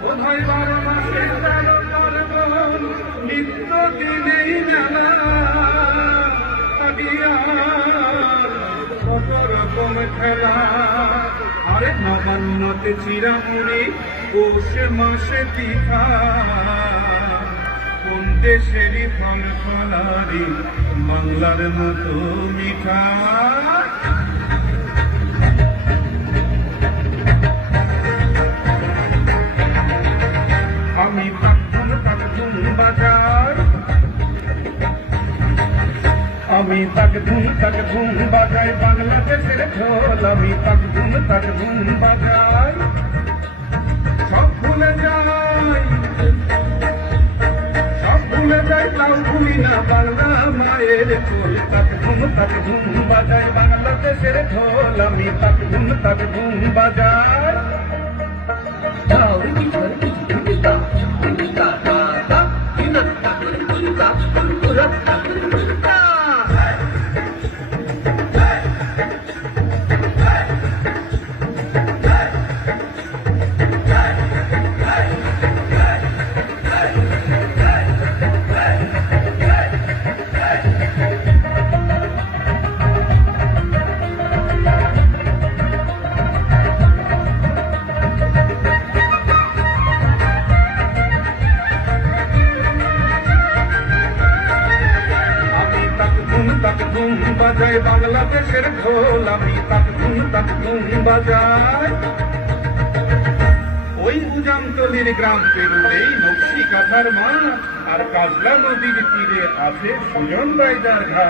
ও ভাই 12 মাসে 13 পার্বণ নিত্য দিনেই মেলা কত রকম খেলা আরে নবান্নতে চিরামুড়ি পৌষ মাসে পিঠা কোন দেশেরই ফল ফলারি বাংলার মতো মিঠা আমি তাকতুম বাজার আমি তাকতুম বাজাই বাংলাদেশের ঢোল আমি তাকতুম বাজাই সব ভুলে যাই তাও ভুলি না বাংলা মায়ের কোল তাকতুম বাজাই বাংলাদেশের ঢোল আমি তাকতুম বাজাই তাকতুম বাজাই বাংলাদেশের ঢোল আমি তাকতুম বাজাই ওই উজামতলির গ্রাম পেরুলেই নকশি কাঁথার মাঠ আর কাজলা নদীর তীরে আছে সুজন রায়দার ঘাট